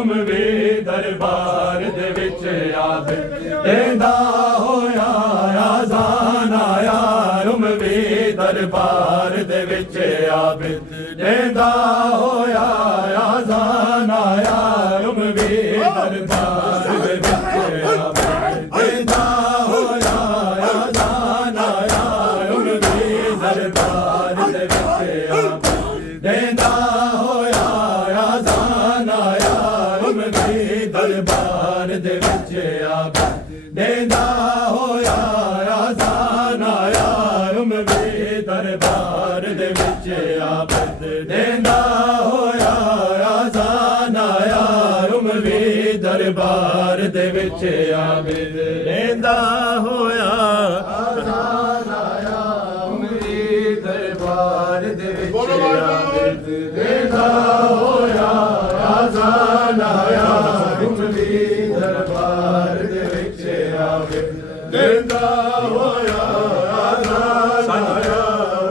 उमवी दरबार दे विच आबिद देंदा होया आज़ान आया उमवी दरबार दे विच आबिद देंदा होया आज़ान आया उमवी दरबार दे विच आबिद देंदा होया आज़ान आया उमवी दरबार दे विच आबिद देंदा होया आज़ान आया उमवी दरबार दे विच आबिद देंदा होया आज़ान आया उमवी दरबार दे विच आबिद देंदा होया आज़ान आया उमवी दरबार दे विच आबिद देंदा होया आज़ान आया उमवी दरबार दे विच आबिद देंदा होया आज़ान आया उमवी दरबार दे विच आबिद देंदा होया आज़ान आया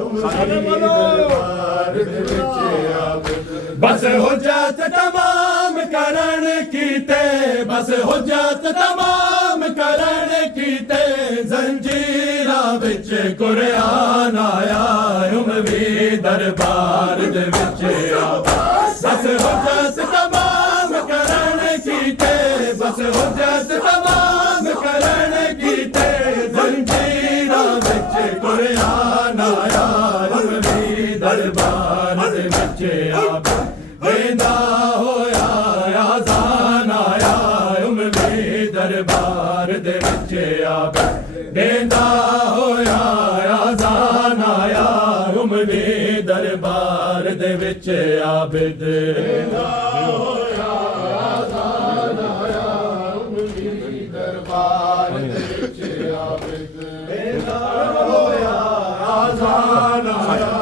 उमवी दरबार दे विच आबिद बस हुज्जत तमाम करन कीते बस हुज्जत तमाम करन कीते जंजीरा विच कुरान आया उमवी दरबार दे विच आबिद बस हुज्जत तमाम करन कीते बस हुज्जत तमाम करन कीते जंजीरा विच कुरान आया उमवी दरबार दे विच आबिद देंदा होया आज़ान आया उमवी दरबार दे विच आबिद देंदा होया आज़ान आया उमवी दरबार दे विच आबिद देंदा होया आज़ान आया उमवी दरबार दे विच आबिद देंदा होया आज़ान आया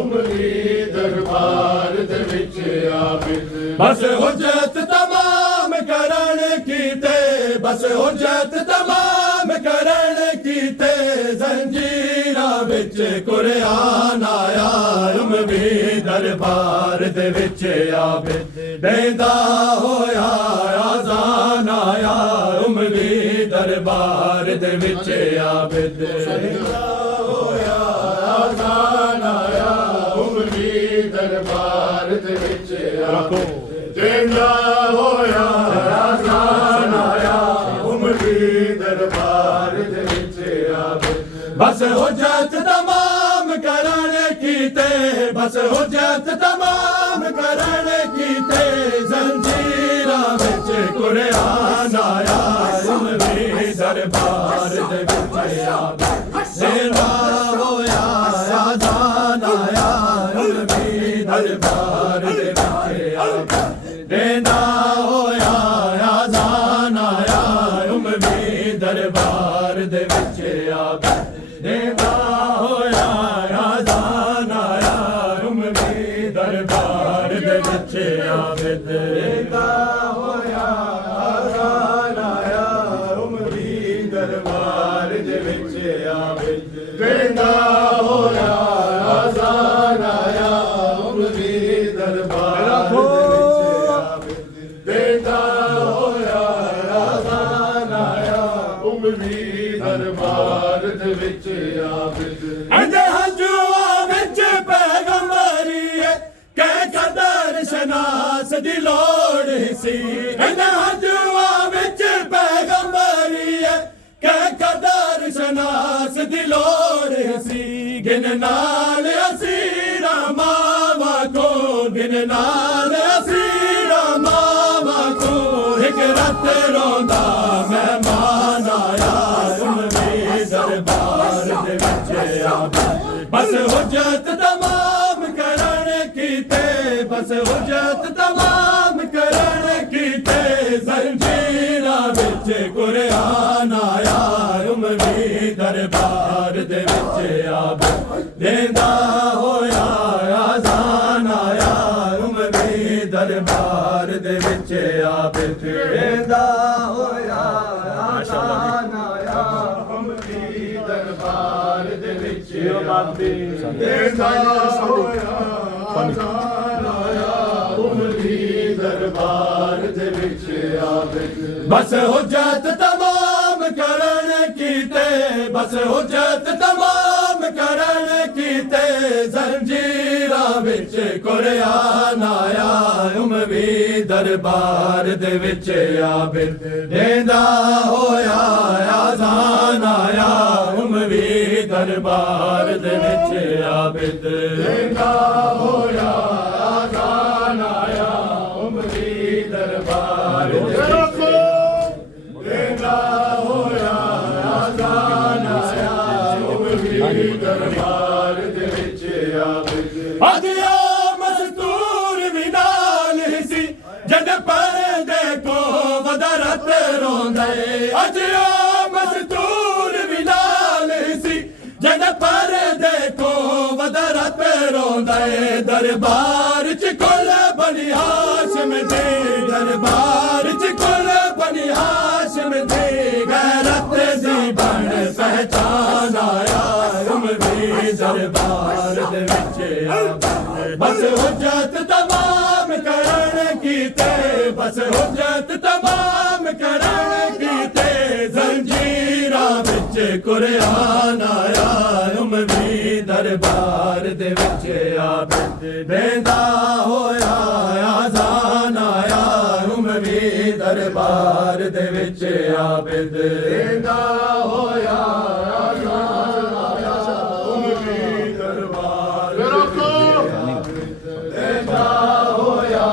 उमवी दरबार दे विच आबिद बस हुज्जत तमाम करन कीते बस हुज्जत तमाम करन कीते जंजीरा विच कुरान आया उमवी दरबार दे विच आबिद देंदा होया आज़ान आया उमवी दरबार दे विच आबिद देंदा होया आज़ान आया उमवी दरबार दे विच आबिद देंदा होया आज़ान आया उमवी दरबार दे विच आबिद बस हुज्जत तमाम करन कीते बस हुज्जत तमाम करन कीते जंजीरा विच कुरान आया उमवी दरबार दे विच आबिद देंदा होया आज़ान आया उमवी दरबार दे विच आबिद देंदा होया आज़ान आया उमवी दरबार दे विच आबिद देंदा होया आज़ान आया उमवी दरबार दे विच आबिद देंदा होया आज़ान आया उमवी दरबार दे विच आबिद देंदा होया आज़ान आया उमवी दरबार देंदा होया आज़ान आया उमवी दरबार दे विच आबिद अंदे हंजुआ विच पैगंबरी कै कदर शनास दी लोड़ सी अंदे हंजुआ विच पैगंबरी कै कदर शनास दी लोड़ सी गिन नाल असीरा मावा को गिन नाल असीरा मावा को एक रत रोंदा मेहमान आया उमवी दरबार दे विच आबिद बस हुज्जत तमाम करन कीते बस हुज्जत तमाम करन कीते जंजीरा विच कुरान आया उमवी दरबार दे विच आबिद देंदा होया आज़ान आया उमवी दरबार दे विच आबिद देंदा होया आज़ान आया उमवी दरबार दे विच आबिद देंदा होया आज़ान आया उमवी दरबार दरबार दे विच आबिद बस हुज्जत तमाम करन कीते बस हुज्जत तमाम करन कीते जंजीरां विच कुरआन आया उमवी दरबार दे विच आबिद देंदा होया आज़ान आया उमवी दरबार दे विच आबिद देंदा होया आज़ान आया उमवी दरबार दे विच देंदा होया आज़ान आया उमवी दरबार दे विच आबिद अदिया मस्तूर भी नाल सी जद परदे को वदरत रोंदे अदिया मस्तूर भी नाल सी जद परदे को वदरत रोंदे दरबार च कुल बनी हाशिम दे दरबार च कुल बनी हाशिम दे गैरत दी बन पहचान आया उमवी दरबार दे विच बस हुज्जत तमाम करन कीते बस हुज्जत तमाम करन कीते जंजीरां विच कुरआन आया उमवी दरबार दे विच आबिद देंदा होया आज़ान आया उमवी दरबार दे विच आबिद देंदा होया आज़ान आया उमवी दरबार देंदा होया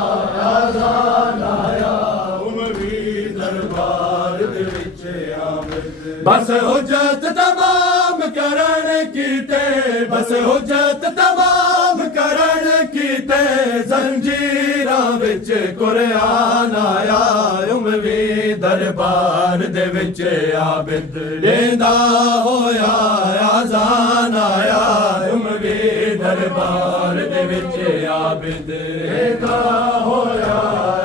आज़ान आया उमवी दरबार दे विच आबिद बस हुज्जत तमाम करन कीते बस हुज्जत तमाम करन कीते जंजीरां विच कुरआन आया उमवी दरबार दे विच आबिद देंदा होया आज़ान आया उमवी दरबार दे विच आबिद देंदा होया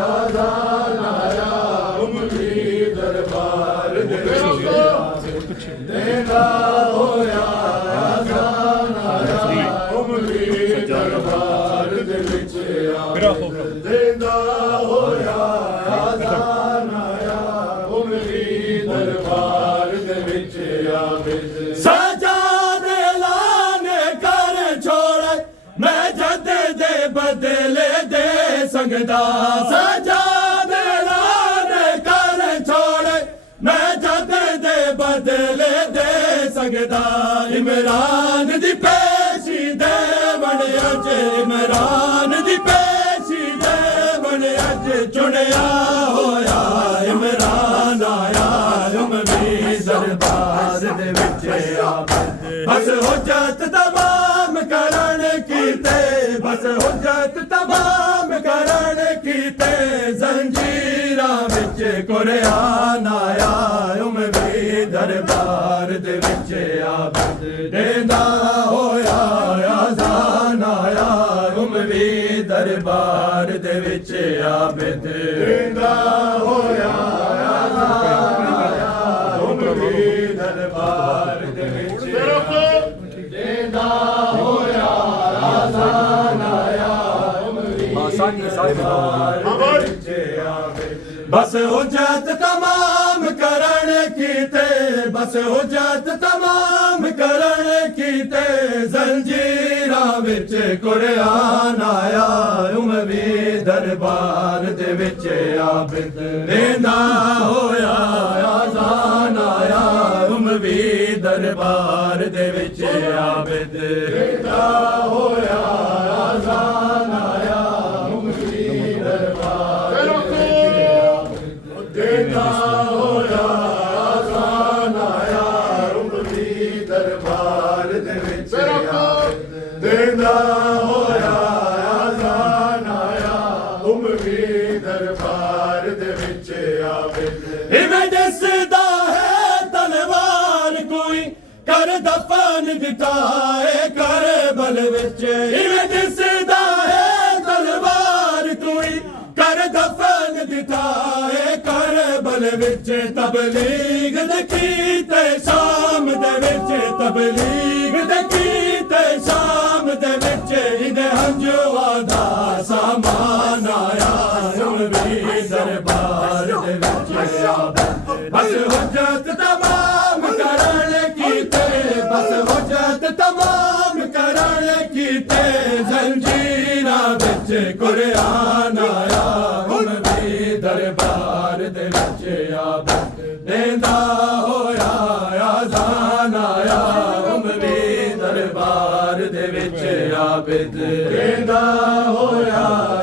आज़ान आया उमवी दरबार दे विच आबिद देंदा होया आज़ान आया उमवी दरबार दे विच आबिद देंदा होया आज़ान आया उमवी दरबार दे विच आबिद सजाद ऐलान कर छोड़ मैं जद दे बदले दे संगदा सजाद ऐलान कर छोड़ मैं जद दे बदले दे संगदा इमरान दी पेशी दे बन अज इमरान दी पेशी दे बन अज चुनिया होया इमरान आया उमवी दरबार दे विच आबिद बस हुज्जत तमाम करन कीते बस हुज्जत तमाम करन कीते जंजीरां विच कुरआन आया उमवी दरबार दे विच आबिद देंदा होया आज़ान आया उमवी दरबार दे विच आबिद देंदा होया आज़ान आया उमवी दरबार दे विच देंदा होया आज़ान आया उमवी दरबार दे विच आबिद बस हुज्जत तमाम करन कीते बस हुज्जत तमाम करन कीते जंजीरां विच कुरआन आया उमवी दरबार दे विच आबिद देंदा होया आज़ान आया उमवी दरबार दे विच आबिद देंदा होया आज़ान आया उमवी दरबार देंदा होया आज़ान आया उमवी दरबार दे विच आबिद देंदा होया आज़ान आया उमवी दरबार दे विच आबिद इवें दिसदा है तलवार कोई कर दफन दिताए कर बल विच इवें दिसदा है तलवार कोई कर दफन दिताए कर बल विच तबलीग दे कीते शाम दे विच तबलीग दे कीते शाम दे विच इदे हंजुआ दा सामान आया उमवी ਦਰਬਾਰ ਦੇ ਵਿੱਚ ਬਸ ਹੁਜਤ ਤਮਾਮ ਕਰਨ ਕੀਤੇ ਬਸ ਹੁਜਤ ਤਮਾਮ ਕਰਨ ਕੀਤੇ ਜ਼ੰਜੀਰਾਂ ਵਿੱਚ ਕੁਰਆਨ ਆਇਆ ਹੁਣ ਵੀ ਦਰਬਾਰ ਦੇ ਵਿੱਚ ਆਬਦ ਦੇਂਦਾ ਹੋਇਆ ਆਜ਼ਾਨ ਆਇਆ ਹੁਣ ਵੀ ਦਰਬਾਰ ਦੇ ਵਿੱਚ ਆਬਦ ਦੇਂਦਾ ਹੋਇਆ